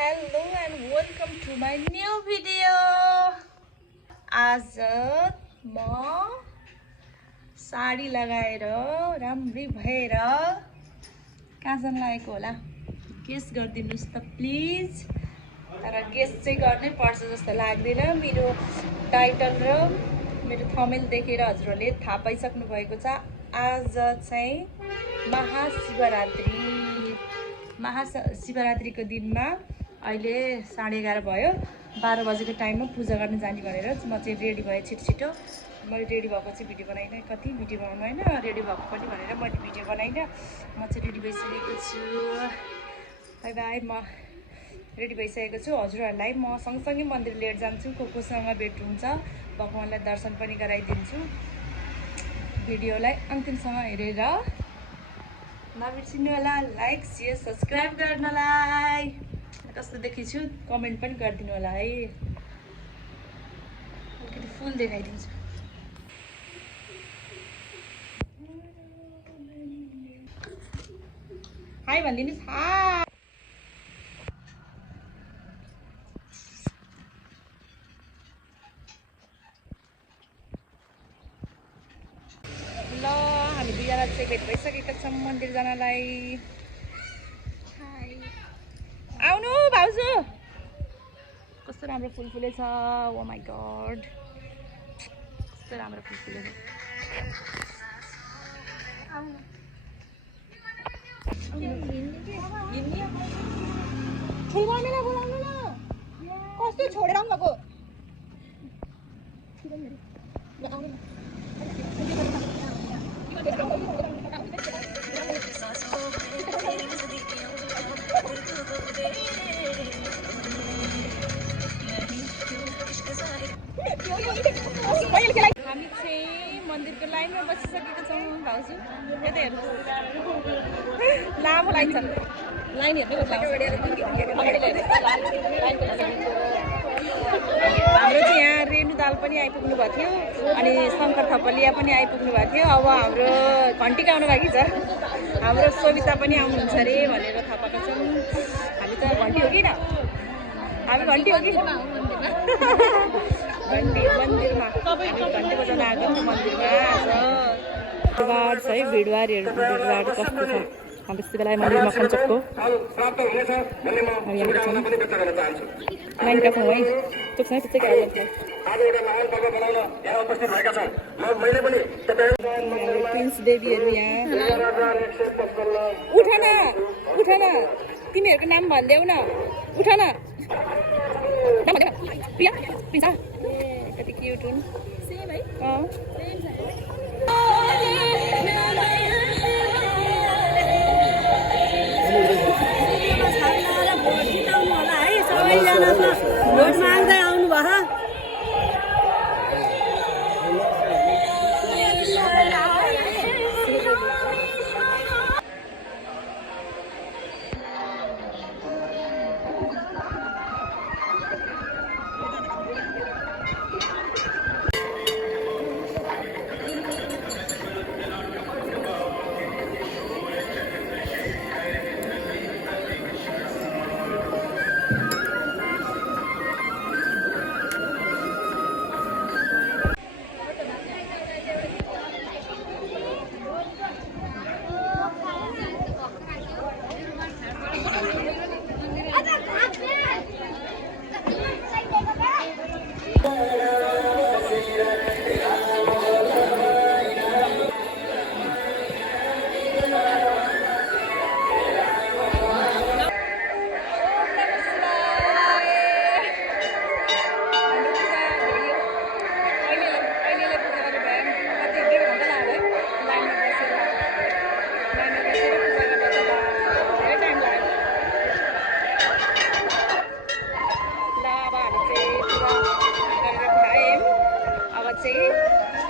Hello and welcome to my new video. आज म साडी लगाएर राम्री भएर कहाँ जान लागेको होला गेस गरिदिनुस् त प्लिज। तर गेस चाहिँ गर्नै पर्छ जस्तो लाग्दैन। मेरो टाइटल र मेरो थम्बनेल देखेर हजुरहरूले थाहा पाइसक्नु भएको छ। आज चाहिँ महाशिवरात्रिको दिनमा अहिले 11:30 भयो। 12 बजेको टाइममा पूजा गर्न जाने भनेर म चाहिँ रेडी भएँ छिटो। मैले रेडी भएको चाहिँ भिडियो बनाइनँ, कति भिडियो बनाउनु होइन, रेडी भएको पनि भनेर मैले भिडियो बनाइनँ। म चाहिँ रेडी भइसकेको छु। By by. म रेडी भइसकेको छु। हजुरहरूलाई म सँगसँगै मन्दिर लिएर जान्छु। कोसँग भेट हुन्छ, भगवान्लाई दर्शन पनि गराइदिन्छु। भिडियोलाई अन्तिमसम्म हेरेर नबिर्सिनु होला लाइक शेयर सब्सक्राइब गर्नलाई। कस्तो देखिछु कमेन्ट पनि गरिदिनु होला है। अलिकति फुल देखाइदिन्छु। हाई भनिदिनुहोस्। हाई। ल हामी दुईजना चाहिँ भेट भइसकेका छौँ मन्दिर जानलाई। आउनु भाउजू। कस्तो राम्रो फुल फुलेछ। ओ माई गॉड, कस्तो राम्रो फुल फुलेछ। बोलाउनु न। कस्तो छोडेर आउनु भएको। हामी चाहिँ मन्दिरको लाइनमा बसिसकेका छौँ भाउजू। यता हेर्नु, लामो लाइन छ। लाइन हेर्नु हाम्रो चाहिँ यहाँ रेणु दाल पनि आइपुग्नु भएको थियो, अनि शङ्कर थपलिया पनि आइपुग्नु भएको थियो। अब हाम्रो घन्टी गाउनु बाँकी छ। हाम्रो सविता पनि आउनुहुन्छ अरे भनेर थाहा पाएको छौँ। हामी त घन्टी हो कि न, हामी घन्टी हो कि घन्टी मन्दिरमा हामी घन्टी बजाउन आएको मन्दिरमा। भिडभाड छ है, भिडभाडहरू भिडभाड कस्तो छ। हामी त्यति बेला मन्दिरमा खन्चकको लाइनका छौँ है। चोक्छ है त्यस्तै प्रिन्स देवीहरू यहाँ। उठ न तिमीहरूको नाम भनिदेऊ न। उठ न प्रिया प्रिन्स। कति क्युट हुन्। भोट माग्दै आउनु भयो।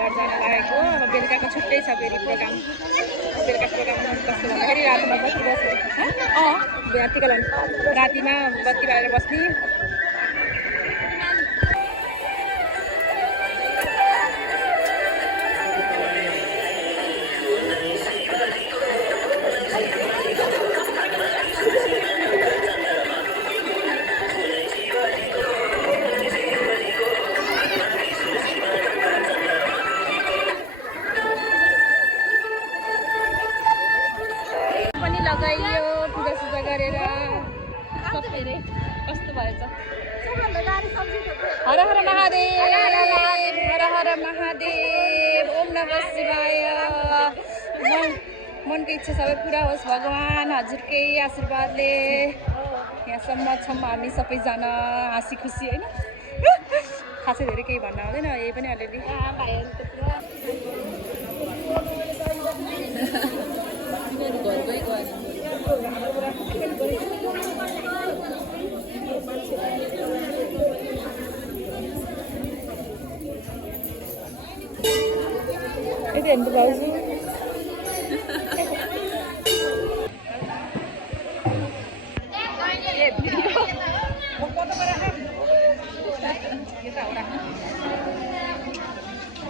घर जान लागेको। अब बेलुकाको छुट्टै छ फेरि प्रोग्राम। बेलुका प्रोग्राम कस्तो भन्दाखेरि रातिमा बत्ती बस्ने। रातिको रातिमा बत्ती बालेर बस्ने। सबै रे कस्तो भएछ हर हर महादेव हर हर महादेव ओम नमः शिवाय मनको इच्छा सबै पुरा होस् भगवान् हजुरकै आशीर्वादले यहाँसम्म छौँ हामी सबैजना हाँसी खुसी होइन खासै धेरै केही भन्न आउँदैन यही पनि अलिअलि यति हेर्नु भाउजू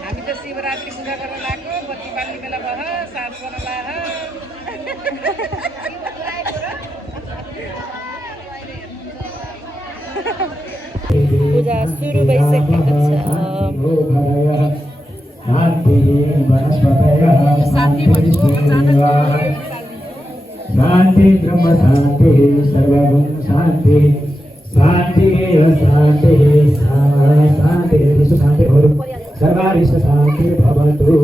हामी त शिवरात्रि पूजा गर्न लाग्यो बत्ती बाल्ने बेला भयो साँझ गर्न लाग्यो पूजा सुरु भइसकेको छ साथी भनेको शांति ब्रह्म शांति सर्वगुण शांति शांति शांति शांति विश्व शांति सर्वा विश्व शांति भवतु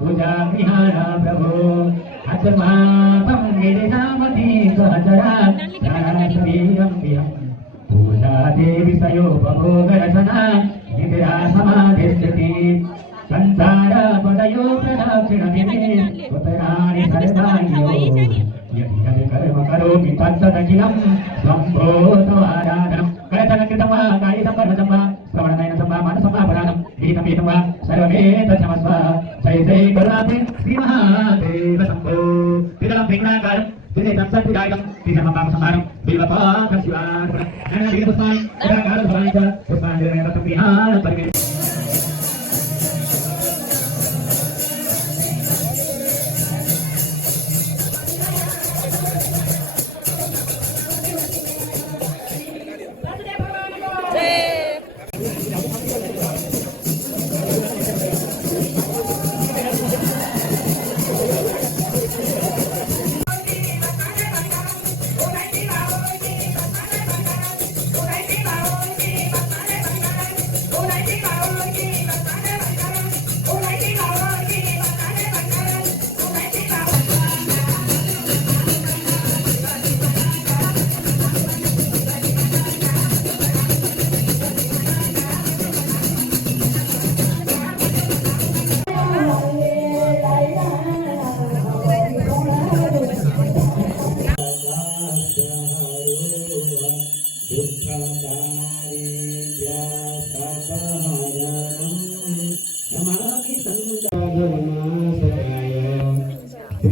पूजा विहारा प्रभु अचमापं गिरिनामति सहचरा पूजा देवी सयोपभोगरचना निद्रा समाधिस्थिति संसार पदयो प्रदक्षिणमिमे उत्तराणि सर्वाण्यो यदि कर्म करोमि तत्तदखिलं सम्भूतवादानं करचनकृतं वा कायितं वर्णतं वा श्रवणनयनं वा मनसं वा पराणं गीतं वा सर्वमेतच्छमस्व जय जय करुणाब्धे श्री महादेव शम्भो विदलं पिङ्गणाकारं त्रिनेत्रं सर्वविदायकं त्रिजन्मं पापसंहारं बिल्वपाकशिवार्पणं नयनविघ्नपुष्पाणि कराकारधराणि च पुष्पाणि निर्णयं विहारं परिमे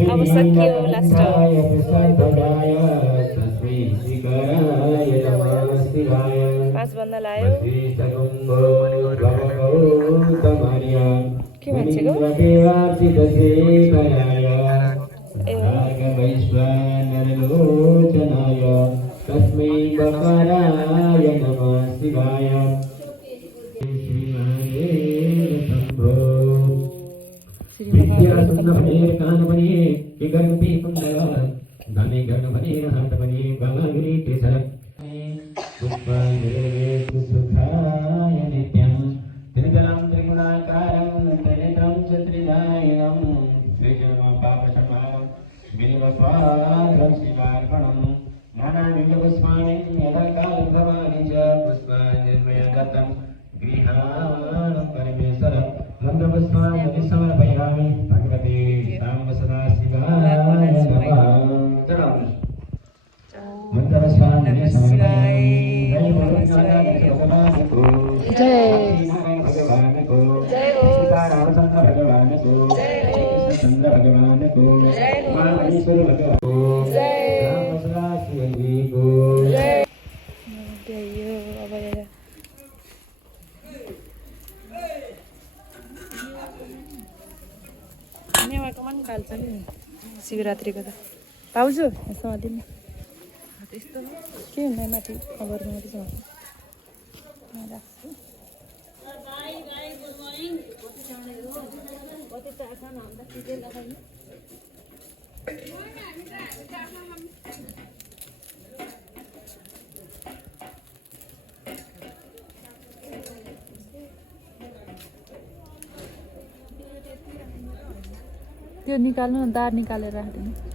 अब सकियो लास्ट पाँच बन्दा लायो के मान्छेको तस्मै बकाराय नमः शिवाय विद्या सुंदर बने कान बने विगर्भि कुंडल गाने गण बने हाथ बने बागिरी केसर पुष्पांजलि सुखाय नित्यं त्रिजलं त्रिगुणाकारं त्रिनेत्रं च त्रिनयनं त्रिजन्म पापसंहारं बिल्वपात्रं शिवार्पणं नानाविधपुष्पाणि यदा कालभवानि च पुष्पाञ्जलिर्मयगतं गृहाणं परमेश्वरं मन्त्रपुष्पाञ्जलि समर्पयामि भगवते साम्ब सदा शिवाय नमः मन्त्रपुष्पाञ्जलि समर्पयामि जय भगवान को जय हो सीतारामचंद्र भगवान को जय हो चंद्र भगवान को जय हो महेश्वर भगवान को जय राम सदा शिव को जय यो अब हेर नेवारको मन खाल्छ नि शिवरात्रिको त भाउजू यसमा दिनु त्यस्तो के हुँदैन माथि खबरमा मात्रै छ राख्छु त्यो निकाल्नु न दार निकालेर राखिदिनु